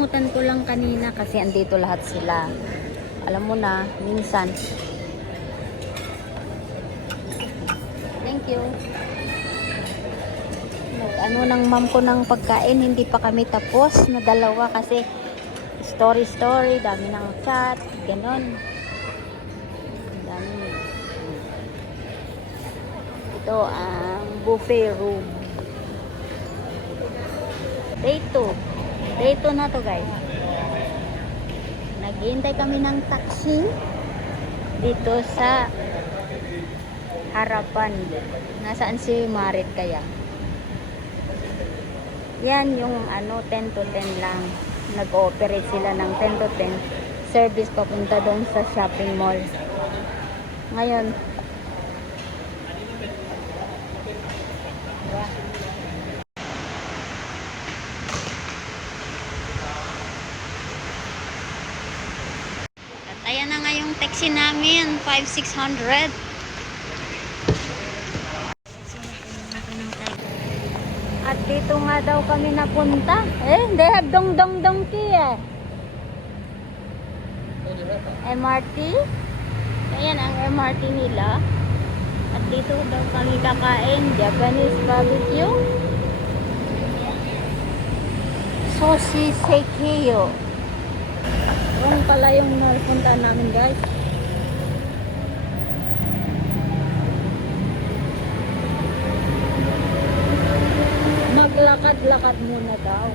nakalimutan ko lang kanina kasi andito lahat sila. Alam mo na, minsan. Thank you. Ano ng mom ko ng pagkain, hindi pa kami tapos na dalawa kasi story, dami ng chat, ganon. Dami. Ito ang buffet room. Day 2 na to guys. Naghihintay kami ng taxi dito sa harapan. Nasaan si Marit kaya? Yan yung ano 10 to 10 lang. Nag-ooperate sila ng 10 to 10 service papunta doon sa shopping mall. Ngayon at ayan na nga yung taxi namin, 5,600. At dito nga daw kami napunta. They have dong key MRT. Ayan ang MRT nila. At dito daw kami kakain. Japanese barbecue. Soshi Sekiyo. Wrong pala yung napunta namin guys. Maglakad-lakad muna daw.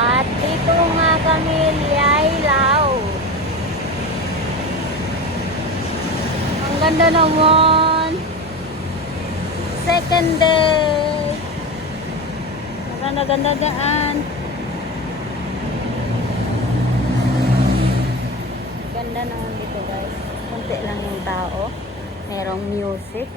At dito nga kami Liailaw. Ang ganda naman. Second day. Maganda-ganda daan. Ganda naman dito guys. Kunti lang yung tao. Merong music.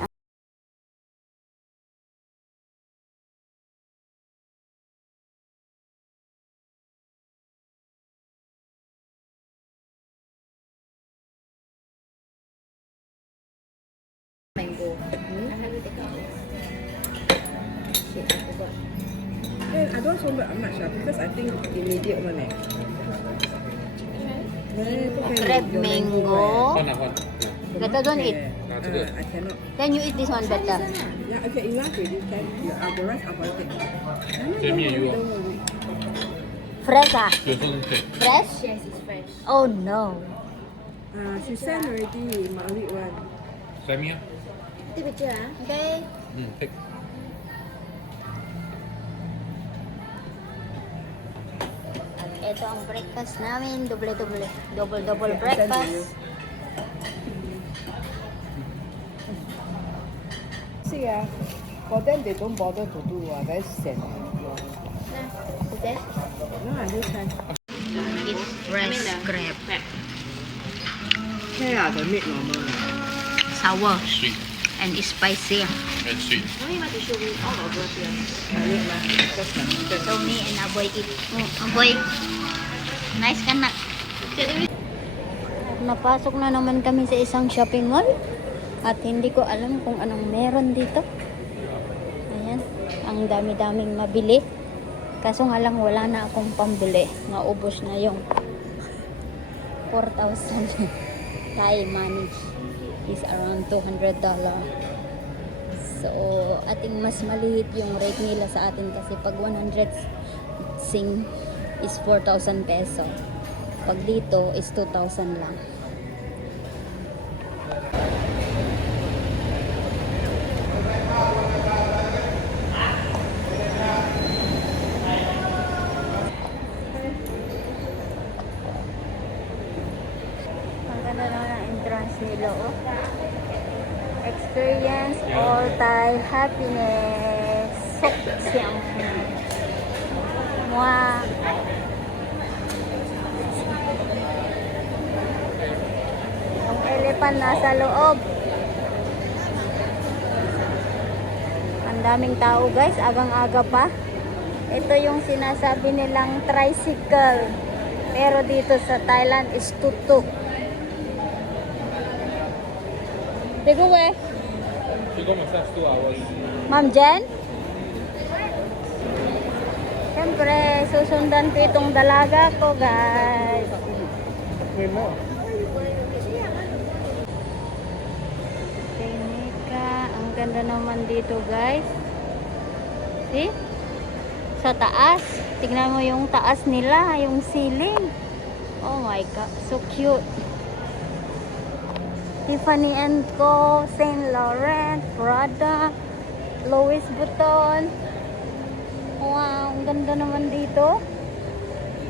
Mango. I don't so much because I think immediate one Crab mango. Better don't eat. I cannot. Then you eat this one better. Yeah, okay, enough already. Then the rest I will take. Fresh ah? 有时候是配 Fresh? Yes, it's fresh. Oh no. She sent already, Malik one. 塞米啊， Take picture ah. Okay. 配 At ito ang breakfast namin. Double breakfast. See for them they don't bother to do very sad. Okay. No, I understand. It's fresh crab. Yeah, the meat normal. Sour sweet and spicy. and sweet。 No need to show me all of us here. So me and Aboy eat. Aboy, nice ka na. Napasok na naman kami sa isang shopping mall. At hindi ko alam kung anong meron dito. Ayan. Ang dami-daming mabili. Kaso nga lang wala na akong pambili. Naubos na yung 4,000 Thai money is around $200. So, ating mas maliit yung rate nila sa atin kasi pag 100 sing is 4,000 peso. Pag dito is 2,000 lang. Ang ganda naman ang entrance nila, oh. Experience all-time happiness. Sok siyang. Mwah. Ang elephant nasa loob. Ang daming tao guys, agang-aga pa. Ito yung sinasabi nilang tricycle. Pero dito sa Thailand is tuk-tuk. Tigo we. She go massage 2 hours. Ma'am Jen? Siyempre, susundan ko itong dalaga ko, guys. Technica. Ang ganda naman dito, guys. See? Sa taas. Tignan mo yung taas nila, yung ceiling. Oh my God, so cute. Tiffany & Co, Saint Laurent, Prada, Louis Vuitton. Wow, ang ganda naman dito.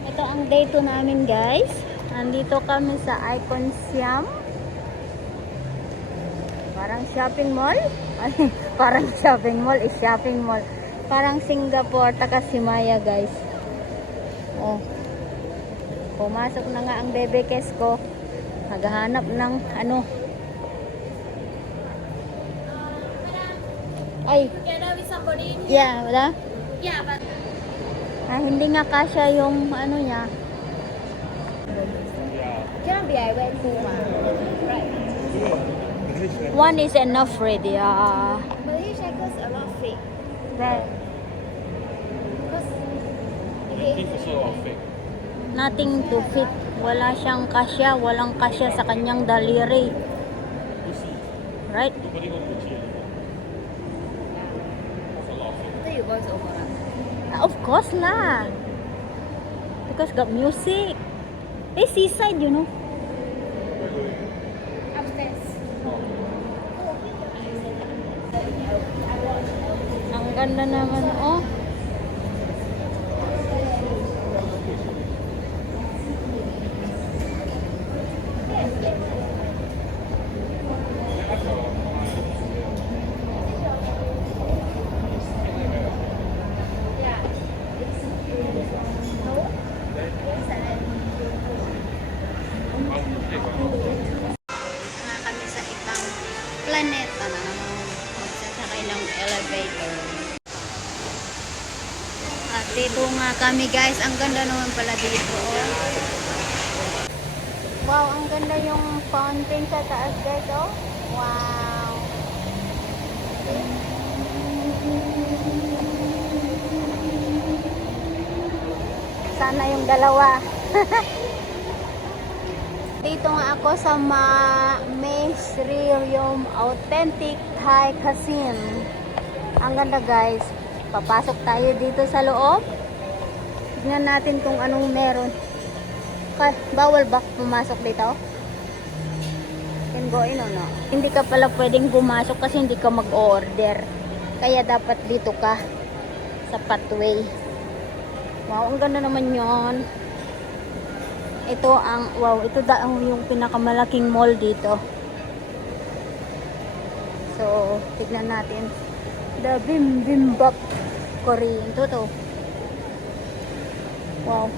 Ito ang day 2 namin, guys. Nandito kami sa Icon Siam. Parang shopping mall. Ay, parang shopping mall, shopping mall. Parang Singapore, Takashimaya, guys. Oh. Pumasok na nga ang bebe kes ko. Naghahanap ng ano. Ay. Together with somebody? Yeah, wala? Yeah, but Hindi nga kasya yung ano niya. cannot be I went to right? One is enough already. Malaysia shackles a lot fake. Well, Because These also are fake. nothing to fit. Wala siyang kasya. Walang kasya sa kanyang daliri. Right? Nobody got Gucci anymore. That's a lot of fake. after you voice over. Of course lah. Because got music. Seaside, you know. Upstairs. Ang ganda naman, oh. Na kami sa ibang planeta na magsasakay ng elevator. At dito nga kami, guys. Ang ganda naman pala dito. Wow, ang ganda yung fountain sa taas, guys. Oh. Wow. Sana yung dalawa. Dito nga ako sa Maesrium Authentic Thai Cuisine. Ang ganda, guys. Papasok tayo dito sa loob. Tignan natin kung anong meron. Bawal ba pumasok dito? Can go in o no? Hindi ka pala pwedeng pumasok kasi hindi ka mag-order. Kaya dapat dito ka sa pathway. Wow, ang ganda naman yon. Ito ang, wow, ito yung pinakamalaking mall dito. So, tignan natin. The Bibimbap Korean. Ito to. Wow.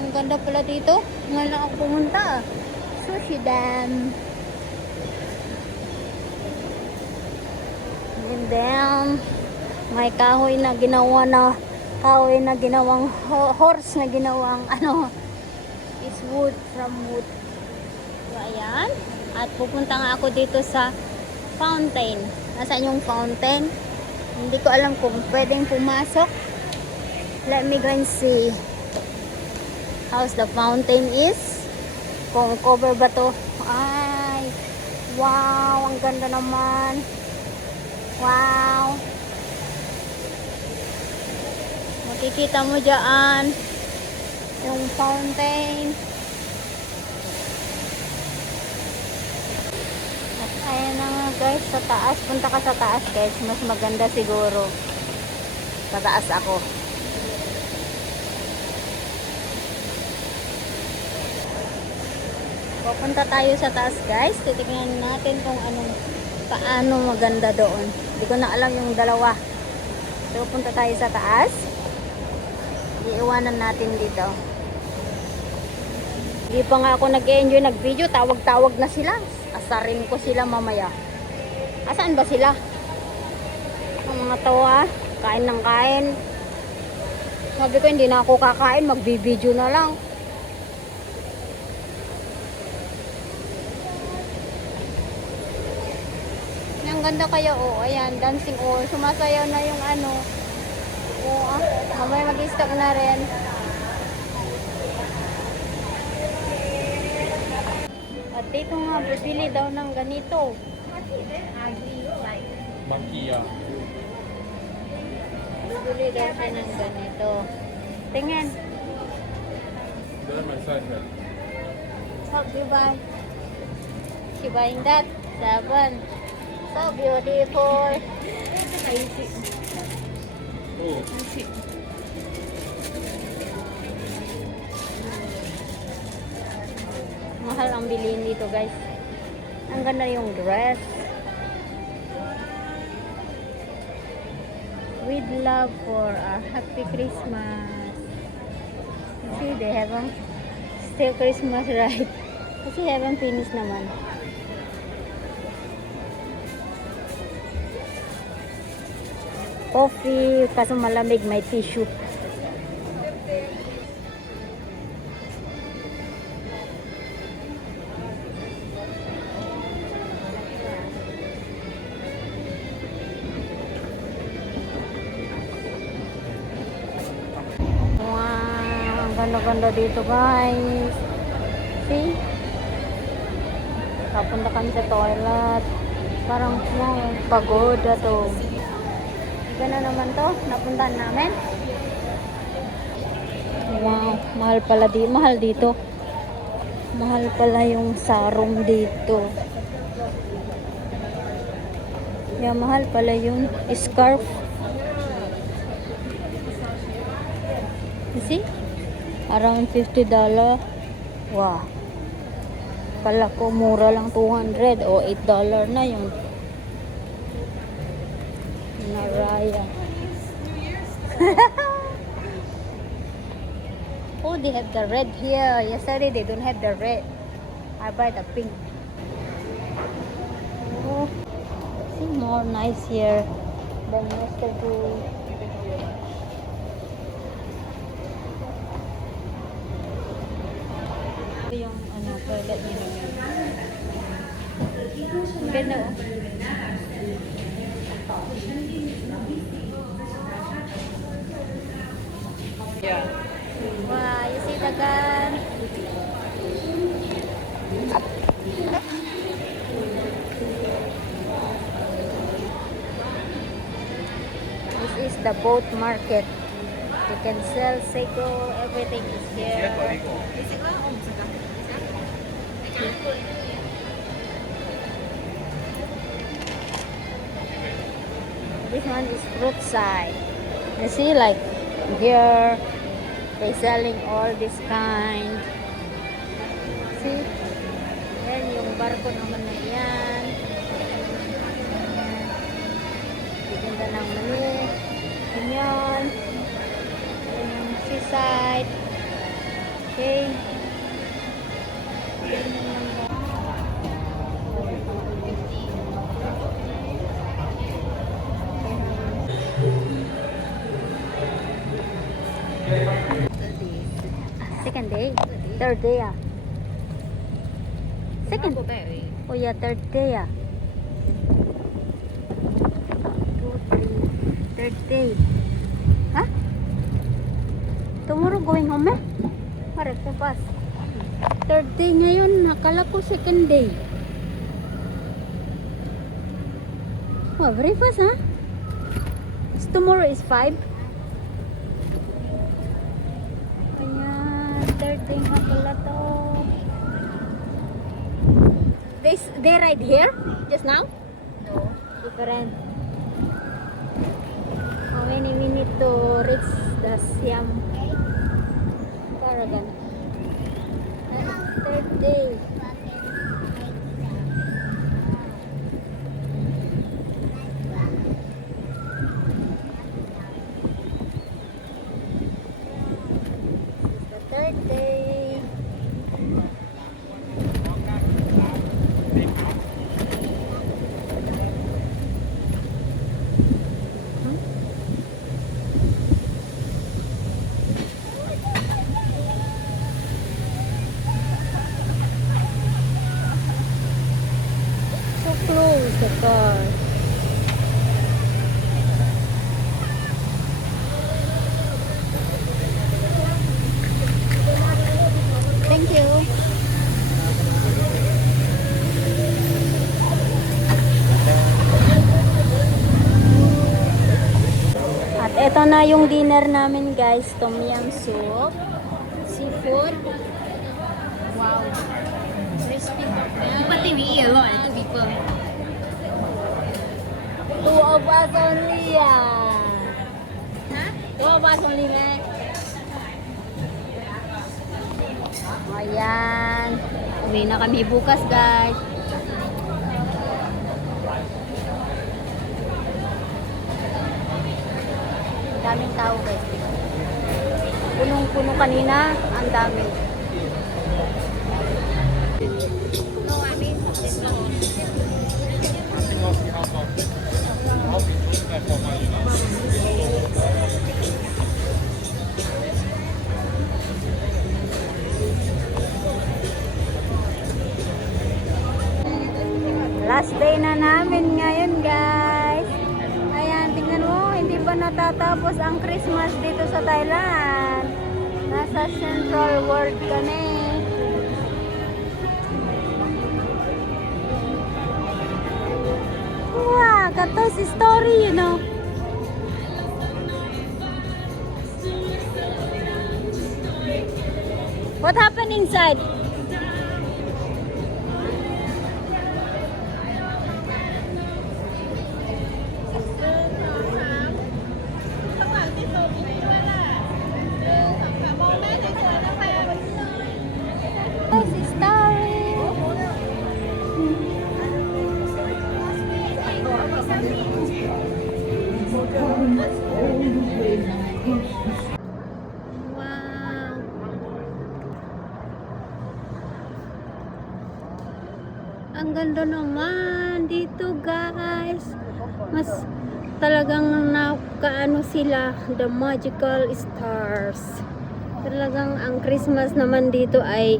Ang ganda pala dito. Ngayon lang ako pumunta. Sushi Dan. And then, may kahoy na ginawang horse na ginawang ano, is wood from wood. So, ayan. At pupunta nga ako dito sa fountain. Nasaan yung fountain? Hindi ko alam kung pwedeng pumasok. Let me go and see how's the fountain is. Kung cover ba to. Ay, wow, ang ganda naman. Wow. Makikita mo dyan yung fountain. At ayan na nga, guys, sa taas. Punta ka sa taas, guys. Mas maganda siguro. Sa taas ako. Pupunta tayo sa taas, guys. Titignan natin kung paano maganda doon. Hindi ko na alam yung dalawa. So, punta tayo sa taas. Iiwanan natin dito. Hindi pa nga ako nag-enjoy, nag-video. Tawag-tawag na sila. Asarin ko sila mamaya. Asaan ba sila? Ang mga tawa. Kain ng kain. Sabi ko, hindi na ako kakain. Mag-video na lang. Ang ganda kaya, oh. Ayan, dancing, oh. Sumasayaw na yung ano. Oo, mamaya mag-stock na rin. At dito nga, bibili daw ng ganito. Monkey, yeah. Bibili daw siya ng ganito. Tingnan. That's my size, right? Help you buy. She buying that. 7. So beautiful. Oh, Mahal ang bilihin dito, guys. Ang ganda yung dress. With love for a happy Christmas. See, they haven't still Christmas, right? Kasi haven't finished naman. Coffee, kaso malamig, may tissue. Wow, ang ganda-ganda dito, guys. See? Papunta kami sa toilet. Parang pagod na to. Gano'n naman to, napuntahan namin. Wow, mahal pala dito. Mahal dito. Mahal pala yung sarong dito. Yeah, mahal pala yung scarf. You see? Around $50. Wow. Kala ko mura lang 200 o $8 na yun. Naraya. Oh, they have the red here. Yesterday they don't have the red. I buy the pink. Oh, see more nice here than yesterday. Ito yung toilet nila. Ang ganda, oh. Yeah. Wow, you see the gun? This is the boat market. You can sell Seiko, everything is here. This one is fruit side. You see, like here they selling all this kind. See? Yan yung barko naman na yan. Titinda ng mani. Ganyan. Yan yung seaside. Okay. Second day? Third day ah. Second? Oh yeah, third day ah. 2, 3. Third day. Huh? Tomorrow going home eh? Parang po pas. Third day ngayon. Nakala ko second day. Oh, very fast huh? So, tomorrow is 5. Third day nga pala to. They ride here? Just now? No. Different. How many minutes to reach the Siam Paragon? Third day. Third day. eto na yung dinner namin guys. Tom yum soup, seafood. Wow. Crispy papaya. Pati we eat a lot, ito people. 2 of us only Two of us only Ayan. Uwi na kami bukas guys. Daming tao guys. Punong-puno kanina. Ang dami. No, I mean this one. I'll be doing that for my Last day na namin ngayon guys. Ayan, tingnan mo, hindi pa natatapos ang Christmas dito sa Thailand. Nasa Central World kami. Wow, kato si story, you know. What happened inside? This story. Wow. Ang ganda naman dito guys. Mas talagang nakaano sila, the magical stars. Talagang ang Christmas naman dito ay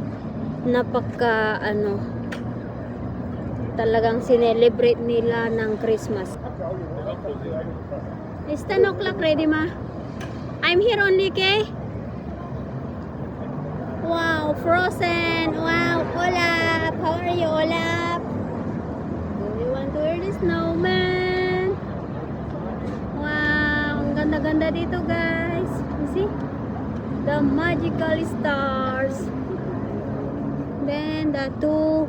napaka talagang sinelebrate nila ng Christmas. It's 10 o'clock ready ma? I'm here only, okay? Wow, Frozen! Wow, Olaf! How are you, Olaf? Do you want to wear the snowman? Wow, ang ganda-ganda dito guys. You see? The magical stars. Then the two.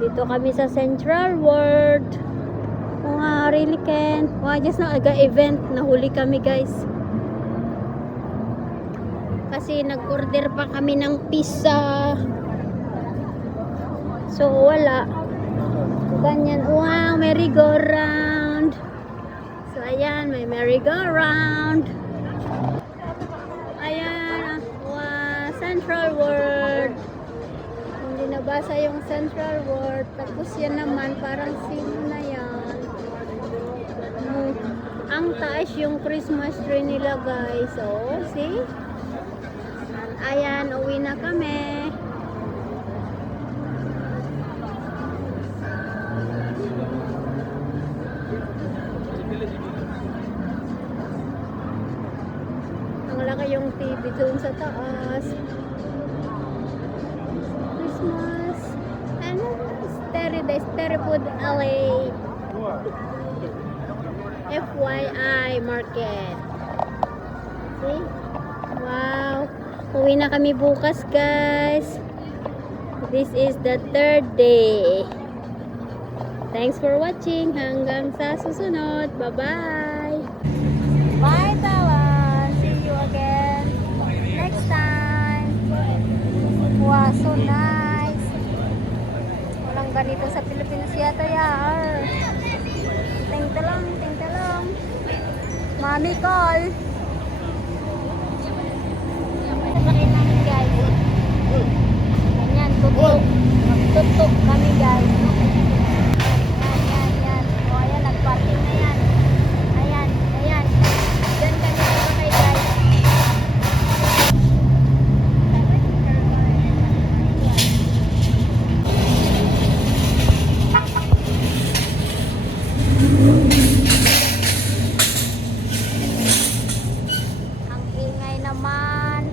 Dito kami sa Central World. Wow, really can. Wow, just na event. Nahuli kami guys. Kasi nag-order pa kami ng pizza. So wala. Ganyan. Wow, merry-go-round. So ayan, may merry-go-round. Ayan. Wow, Central World. Hindi nabasa yung Central World. Tapos yan naman, parang sino na yan. Ang taas yung Christmas tree nila guys. Oh, see? Ayan, uwi na kami. Ang laki yung TV doon sa taas. Christmas. And the Stereo Food LA. FYI Market. See? Wow. Uwi na kami bukas guys. This is the 3rd day. Thanks for watching. Hanggang sa susunod. Bye-bye. Bye Thailand. See you again next time. Wow, so nice. Walang ganito sa Pilipinas yata yaar. Tingtalong, tingtalong. Mami call. Sasakyan namin guys. Ganyan, tutok. Tutok kami guys. Yan. O ayan, nag-parking na yan. Ayan. Diyan kami sasakay guys. Ang ingay naman.